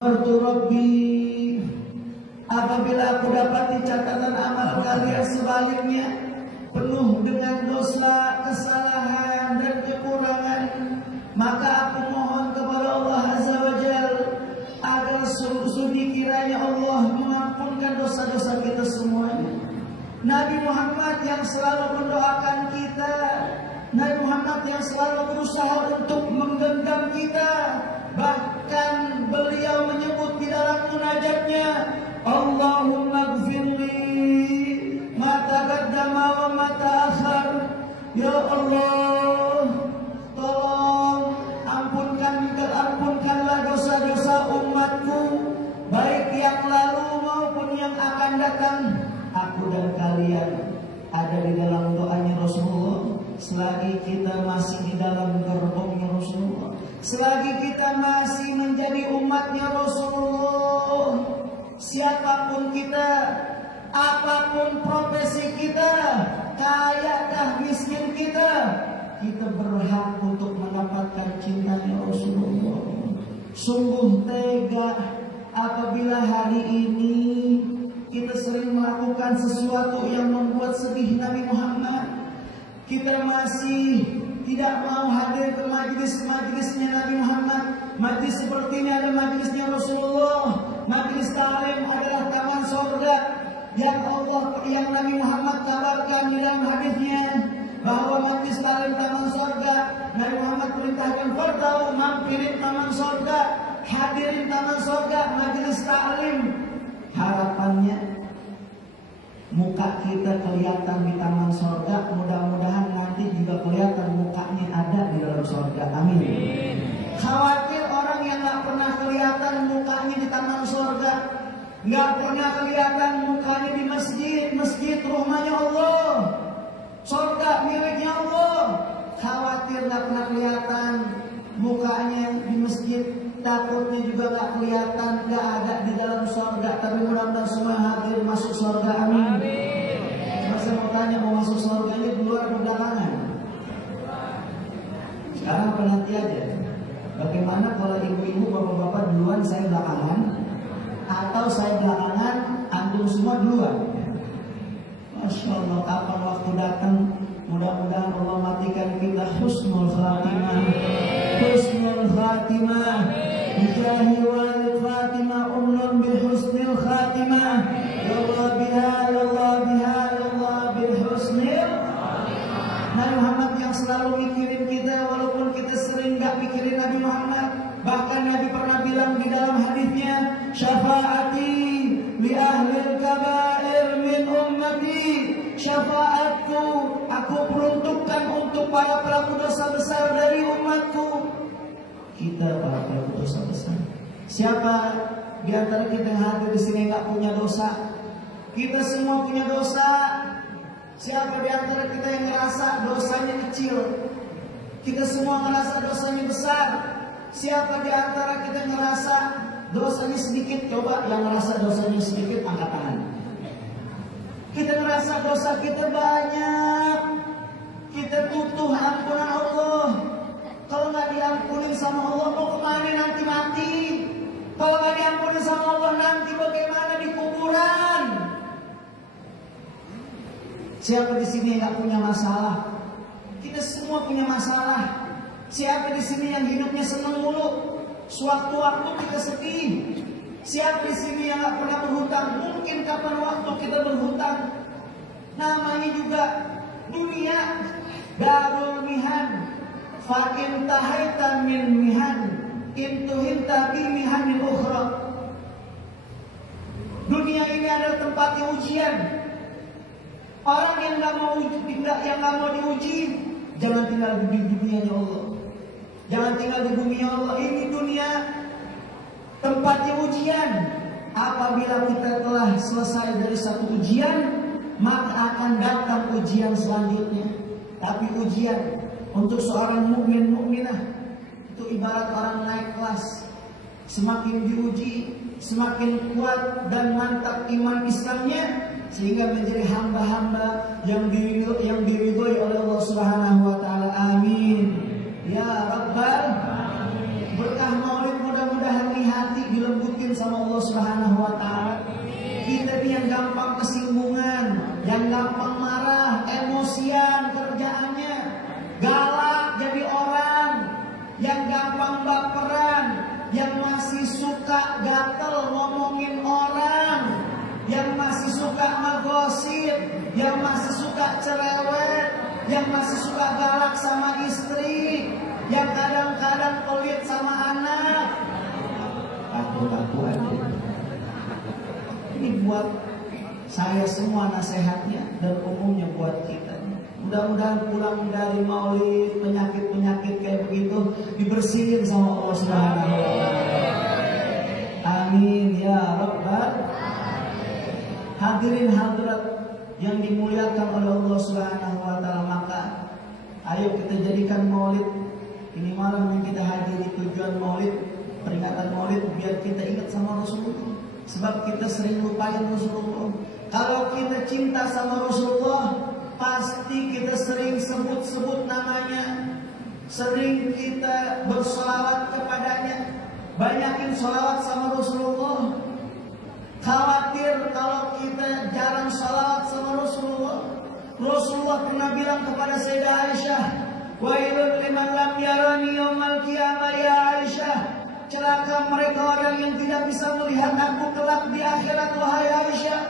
Rabbi, apabila aku dapati catatan amal kalian sebaliknya penuh dengan dosa, kesalahan dan kekurangan, maka aku mohon kepada Allah Azza wa Jalla agar sudi kiranya Allah mengampunkan dosa-dosa kita semuanya. Nabi Muhammad yang selalu mendoakan kita, Nabi Muhammad yang selalu berusaha untuk menggenggam kita. Bahkan beliau menyebut di dalam munajatnya, Allahumma gfirli ma taqaddama wa ma ta'akhkhar. Ya Allah, tolong ampunkanlah dosa-dosa umatku, baik yang lalu maupun yang akan datang. Aku dan kalian ada di dalam doanya Rasulullah. Selagi kita masih di dalam gerbongnya Rasulullah, selagi kita masih menjadi umatnya Rasulullah, siapapun kita, apapun profesi kita, kayakah miskin kita berhak untuk mendapatkan cintanya Rasulullah. Sungguh tega apabila hari ini kita sering melakukan sesuatu yang membuat sedih Nabi Muhammad. Kita masih tidak mau hadir ke majlis-majlisnya Nabi Muhammad. Majlis seperti ini ada majlisnya Rasulullah. Majlis ta'lim adalah taman surga yang Nabi Muhammad kabarkan di dalam hadisnya, bahwa majlis ta'lim taman surga. Nabi Muhammad perintahkan fartau, mampirin taman surga, hadirin taman surga, majlis ta'lim. Harapannya muka kita kelihatan di taman surga, mudah-mudahan nanti juga kelihatan mukanya ada di dalam surga. Amin. Khawatir orang yang gak pernah kelihatan mukanya di taman surga, gak pernah kelihatan mukanya di masjid rumahnya Allah, surga miliknya Allah. Khawatir gak pernah kelihatan mukanya di masjid, takutnya juga gak kelihatan, gak ada di dalam surga. Tapi mudah-mudahan semua hadir masuk surga. Amin. Saya mau tanya, mau masuk surga ini di luar atau belakangan? Sekarang apa nanti aja? Bagaimana kalau ibu-ibu, bapak-bapak duluan, saya belakangan? Atau saya belakangan, antum semua duluan? Masya Allah, kapan waktu datang? Mudah-mudahan Allah matikan kita husnul khatimah. Husnul khatimah. Bijahi wal khatimah umrun bil husnil khatimah. Ya Allah biha, ya Allah biha, ya Allah bil husnil. Nabi Muhammad yang selalu mikirin kita, walaupun kita sering gak mikirin Nabi Muhammad. Bahkan Nabi pernah bilang di dalam hadisnya, syafaati li ahlil kabair min ummati. Syafaatku aku peruntukkan untuk para pelaku dosa besar dari umatku. Kita para pelaku dosa besar. Siapa di antara kita yang hadir di sini nggak punya dosa? Kita semua punya dosa. Siapa di antara kita yang ngerasa dosanya kecil? Kita semua ngerasa dosanya besar. Siapa di antara kita yang ngerasa dosanya sedikit? Coba yang ngerasa dosanya sedikit angkat tangan. Kita merasa dosa kita banyak, kita butuh ampunan Allah. Kalau nggak diampunin sama Allah, mau kemana nanti mati? Kalau nggak diampunin sama Allah, nanti bagaimana di kuburan? Siapa di sini yang nggak punya masalah? Kita semua punya masalah. Siapa di sini yang hidupnya senang mulu? Sewaktu-waktu kita sedih. Siapa di sini yang gak pernah berhutang? Mungkin kapan waktu kita berhutang. Namanya juga dunia darul mihan. Fa in tahaita min mihan, intuhinta bi mihanil ukhra. Dunia ini adalah tempatnya ujian. Orang yang gak mau diuji, jangan tinggal di dunianya Allah. Jangan tinggal di dunia Allah. Ini dunia tempatnya ujian. Apabila kita telah selesai dari satu ujian, maka akan datang ujian selanjutnya. Tapi ujian untuk seorang mukminah itu ibarat orang naik kelas. Semakin diuji, semakin kuat dan mantap iman Islamnya, sehingga menjadi hamba-hamba yang diridhoi oleh Allah Subhanahu wa taala. Amin. Ya Rabbal berkah maulid mudah-mudahan di hati, dilembutkan sama Allah Subhanahu wa taala. Kita nih yang gampang kesinggungan, yang gampang marah, emosian kerjaannya, galak jadi orang, yang gampang baperan, yang masih suka gatel ngomongin orang, yang masih suka ngegosip, yang masih suka cerewet, yang masih suka galak sama istri, yang kadang-kadang pelit sama anak. Aku aja. Ini buat saya semua nasihatnya dan umumnya buat kita. Mudah-mudahan pulang dari maulid penyakit-penyakit kayak begitu dibersihin sama Allah Subhanahu wa taala. Amin ya rabbal alamin. Hadirin hadirat yang dimuliakan oleh Allah Subhanahu wa taala, maka ayo kita jadikan maulid ini malam yang kita hadiri, tujuan maulid, peringatan maulid biar kita ingat sama Rasulullah. Sebab kita sering lupain Rasulullah. Kalau kita cinta sama Rasulullah, pasti kita sering sebut-sebut namanya, sering kita bersolawat kepadanya. Banyakin solawat sama Rasulullah. Khawatir kalau kita jarang solawat sama Rasulullah. Rasulullah pernah bilang kepada Sayyidah Aisyah, "Wailun liman lam yarani yaumal qiyamah ya Aisyah." Celaka mereka orang yang tidak bisa melihat aku kelak di akhirat, wahai Aisyah.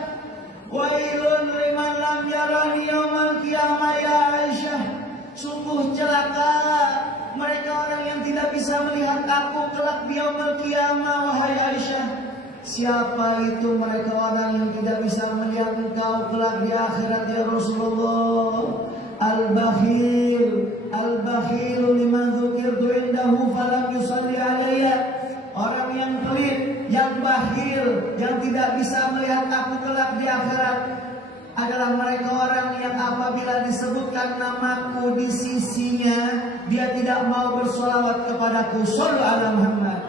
Wailun liman lam yarani yaumal qiyamah ya Aisyah. Sungguh celaka mereka orang yang tidak bisa melihat aku kelak di yaumul qiyamah, wahai Aisyah. Siapa itu mereka orang yang tidak bisa melihat engkau kelak di akhirat ya Rasulullah? Al-bakhil liman dzukirtu indahu falam yusalli alayya. Orang yang pelit, yang bakhil, yang tidak bisa melihat aku kelak di akhirat adalah mereka orang yang apabila disebutkan namaku di sisinya, dia tidak mau bersolawat kepadaku. Shallu ala Muhammad.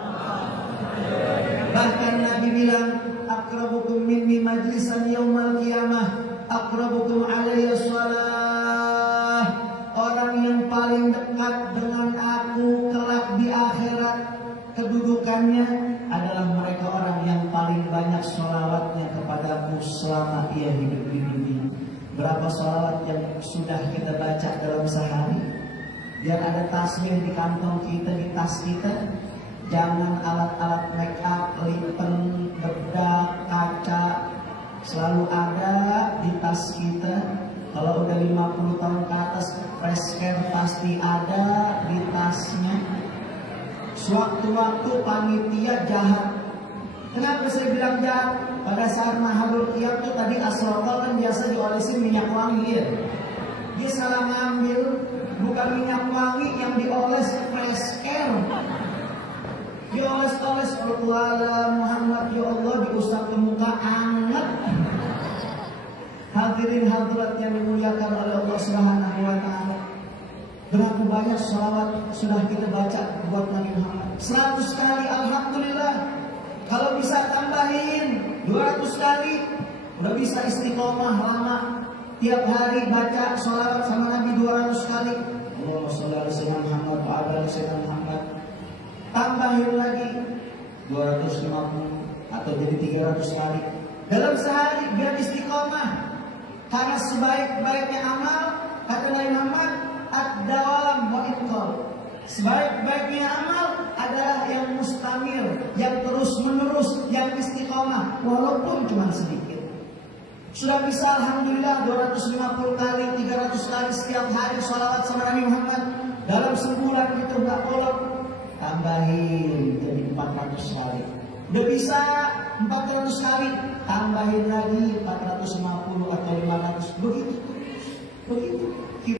Bahkan Nabi bilang, akrabukum minni majlisan yaumal qiyamah akrabukum alayya shalah. Orang yang paling dekat dengan aku kelak di akhirat, kedudukannya adalah mereka orang yang paling banyak sholawatnya kepadaku selama ia hidup di dunia. Berapa sholawat yang sudah kita baca dalam sehari? Biar ada tasbih di kantong kita, di tas kita. Jangan alat-alat make up, lippen, bedak, kaca selalu ada di tas kita. Kalau udah 50 tahun ke atas, fresh care pasti ada di tasnya. Sewaktu-waktu panitia jahat. Kenapa saya bilang jahat? Pada saat mahalul qiyam tuh tadi asrokol kan biasa diolesin minyak wangi ya. Dia salah ngambil, bukan minyak wangi yang dioles fresh care. Dioles-oles Allah Muhammad ya Allah, diusap ke muka anget. Hadirin hadirat yang dimuliakan oleh Allah Subhanahu wa taala. Berapa banyak sholawat sudah kita baca buat Nabi Muhammad? 100 kali, alhamdulillah. Kalau bisa tambahin 200 kali, udah bisa istiqomah lama. Tiap hari baca sholawat sama Nabi 200 kali. Allahumma sholli ala sayyidina Muhammad wa ala sayyidina Muhammad. Tambahin lagi 250 atau jadi 300 kali dalam sehari biar istiqomah. Karena sebaik-baiknya amal, kata Nabi Muhammad, ad-dawam wa itqal. Sebaik-baiknya amal adalah yang mustamir, yang terus-menerus, yang istiqomah, walaupun cuma sedikit. Sudah bisa alhamdulillah 250 kali, 300 kali setiap hari sholawat sama Nabi Muhammad. Dalam sebulan itu enggak bolong. Tambahin jadi 400 kali. Udah bisa 400 kali, tambahin lagi 450 atau 500. Begitu.